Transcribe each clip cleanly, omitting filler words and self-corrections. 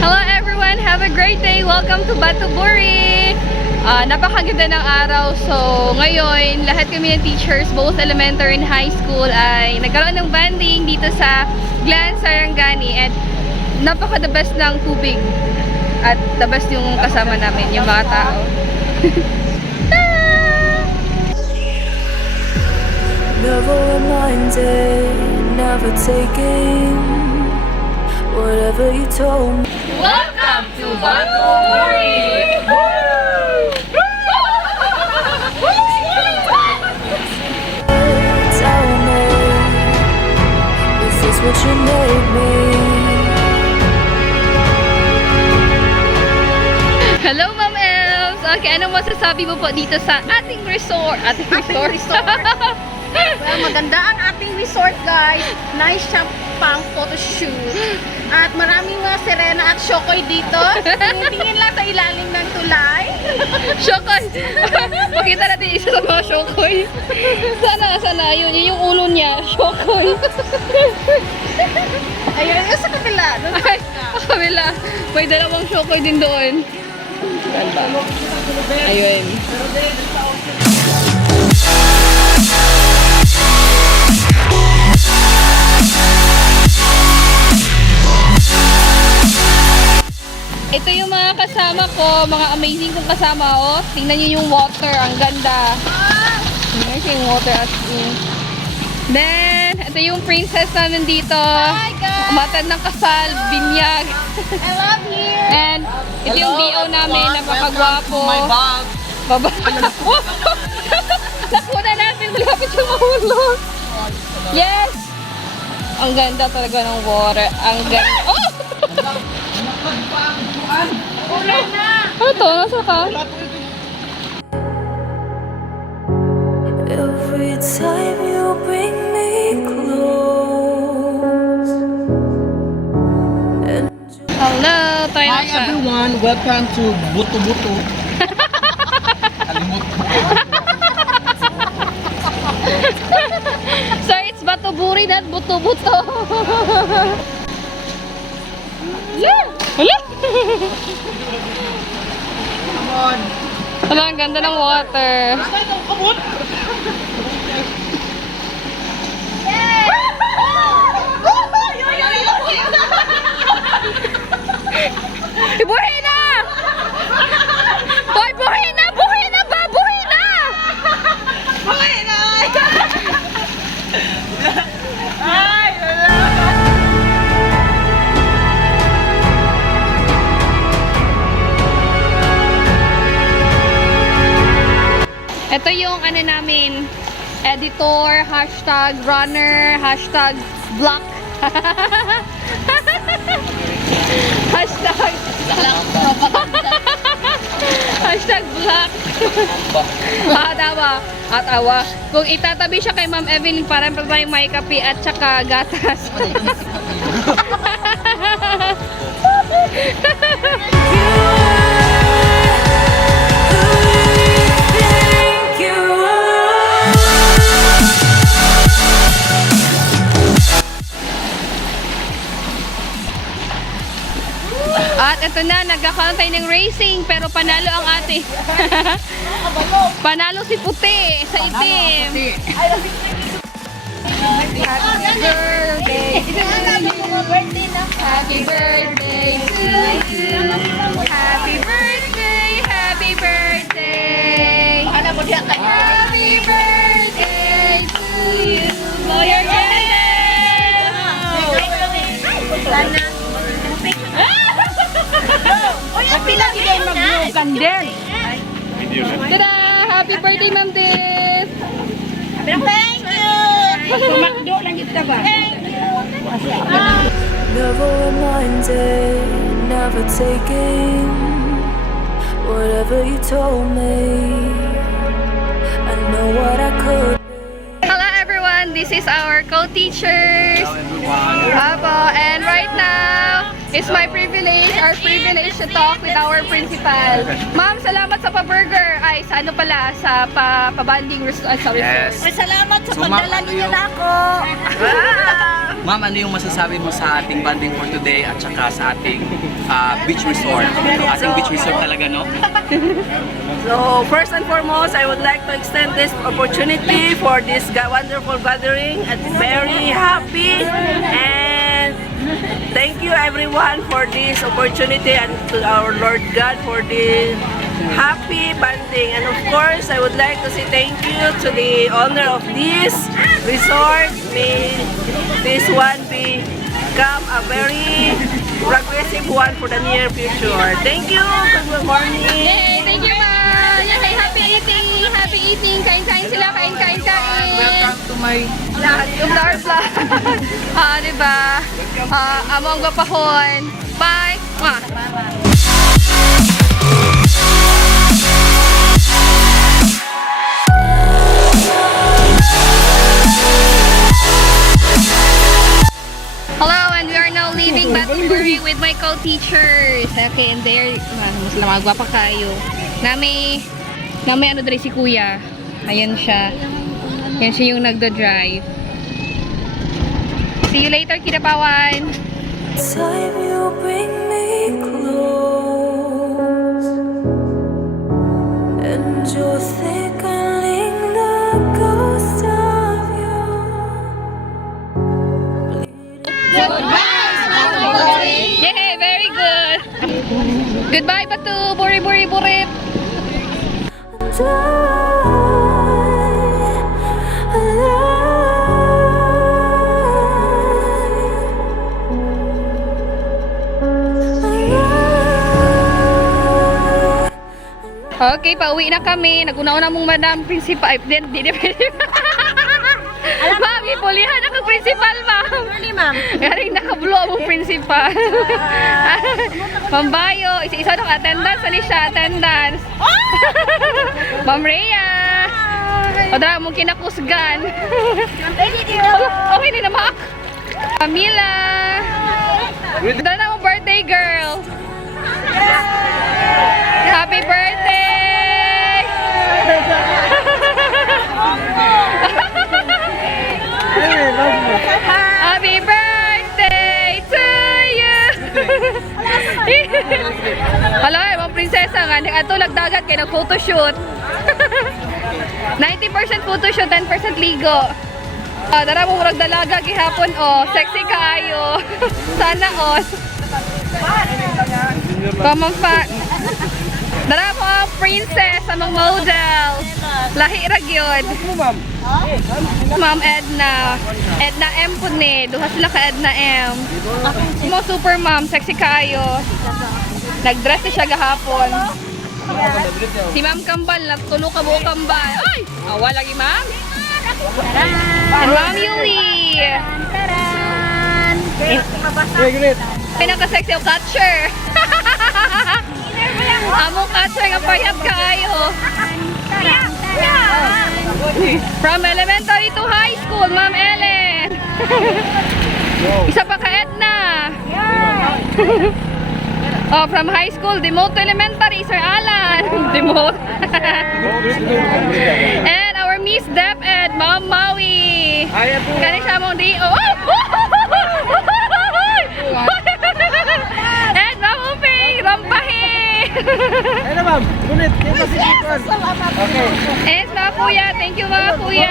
Hello everyone! Have a great day! Welcome to Batuburi! Napakaganda ng araw. So, ngayon, lahat kami ng teachers, both elementary and high school, ay nagkaroon ng banding dito sa Glan Sarangani. And napaka-the best ng tubig. At the best yung kasama namin, yung mga tao. Never reminded, never taking whatever you told me. Welcome to Batuburi! Tell me, is this what you made me? Hello, Ma'am Elves! Okay, ano masasabi mo po dito sa ating resort? Ating resort? Well, maganda ang ating resort, guys. Nice siya pang photoshoot. At maraming mga sirena at shokoy dito. Tingin lang sa ilalim ng tulay. Shokoy! Pakita natin isa sa mga shokoy. Sana, yun yung ulo niya. Shokoy. Ayun, yung sa kabila. Doon sa Ay, kabila. May dalawang shokoy din doon. Ganda. Ayun. Ito yung mga kasama ko, mga amazing kong kasama, oh. Tingnan niyo yung water, ang ganda. Tingnan niyo yung water as in. Then, ito yung princess namin dito. Hi, guys! Umatad ng kasal, binyag. I love you! And, ito yung DO namin, napakagwapo. Baba. Nakuna natin, malapit siya mahulog. Yes! Ang ganda talaga ng water. Ang ganda. Oh! Ulan na! Ito, nasa ka? Every time you bring me close. And Hello, tayo na Hi sa... everyone, welcome to Buto Buto. Kalimut mo. Sir, it's Batuburi, not Buto-Buto. Hala! Hala, ang ganda ng water. Buhay na! Hoy, buhay na! Buhay na ba? Buhay na! Buhay na! Ay, wala! Ito yung ano namin, editor, hashtag runner, hashtag block. Hashtag hashtag block. Atawa. Kung itatabi siya kay Ma'am Evelyn, parang pa tayong may kape at saka gatas. think you are. At ito na, nagkakaroon tayo ng racing, pero panalo ang ate. Panalo si puti sa itim. Happy birthday to you. Happy birthday to you. Happy birthday, happy birthday. Happy birthday to you. Lawyer Jen! Tada! Happy birthday, Ma'am Des! Thank you! Never reminded, never taking whatever you told me. I know what I could be. Hello everyone! This is our co-teachers. Apo, and right now, it's my privilege, our privilege to talk with our principal. Ma'am, salamat sa pa-burger. Ay, sa ano pala, sa pa-banding restaurant. Sorry. Yes. Salamat sa Sumama pagdala kayo. niyo na ako. Ma'am, ano yung masasabi mo sa ating banding for today at saka sa ating beach resort? Ating beach resort talaga, no? So, first and foremost, I would like to extend this opportunity for this wonderful gathering. I'm very happy and thank you everyone for this opportunity and to our Lord God for the happy banding. And of course, I would like to say thank you to the owner of this resort. May this one become a very progressive one for the near future. Thank you. Good morning. Yay! Thank you, ma'am! Yay! Happy eating! Happy eating! Kain-kain sila! Kain-kain! Welcome to my... Yung Dar Vlog. Diba? Amo ang gwapahon. Bye! Mwah! Hello, and we are now leaving Batuburi with my co-teachers. Okay, and there, mas lang magwapa kayo. Nami ano dre si Kuya. Ayan siya. Yan siya yung nagda-drive. See you later, Kinapawan. Time you bring me close, and you're thickening the ghost of you. Yay, very good. Goodbye, Batu. Buri, buri, burit. Okay, pauwi na kami. Naguna-una mong madam principal. Ay, di Ma'am, ipulihan ako principal, ma'am. Really, ma'am? Galing nakablo mong principal. Ma'am Bayo, isa-isa ng attendance. Ano siya? Attendance. Ma'am Rhea. O dara mong kinakusgan. Okay din naman. Camila. Dala na mong birthday girl. Happy birthday! Happy birthday to you! Hello, mga prinsesa nga. Ato lagdagat kay nag-photoshoot. 90% photoshoot, 10% ligo. Dara mo murag dalaga gihapon sexy kaayo. Sana all. Common fact. Dara mo ang princess among model. Lahi ra gyud. Ma'am Edna. Edna M pud ni. Duha sila ka Edna M. Mo super ma'am, sexy kaayo. Nagdress siya gahapon. Si Ma'am Kambal, natulo ka buo Kambal. Ay! Awa lagi ma'am. And Ma'am Yuli. Pinaka-sexy o catcher. Among catcher nga payat kaayo. From elementary to high school, Ma'am Ellen. Isa pa ka Edna. From high school, demote to elementary, Sir Alan. Demote. And our Miss DepEd, Ma'am Maui. Kani siya mong di. And Ma'am Uping, Rampahin. Ano ma'am? Ngunit, yung pasipikuan. Okay. And mga kuya, thank you mga kuya.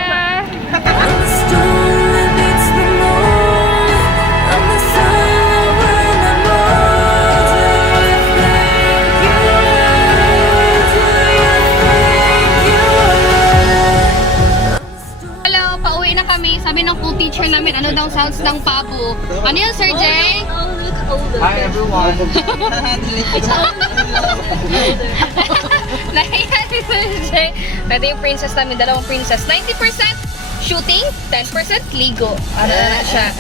Storm that beats the moon, I'm the sun when I'm old. Hello, pauwi na kami. Sabi ng co-teacher namin, ano daw sounds ng pabo. Ano yun, Sir Jay? Hi everyone. Nahiya si Sir Jay. Pwede yung princess namin, dalawang princess. 90% shooting, 10% ligo. Ano na siya.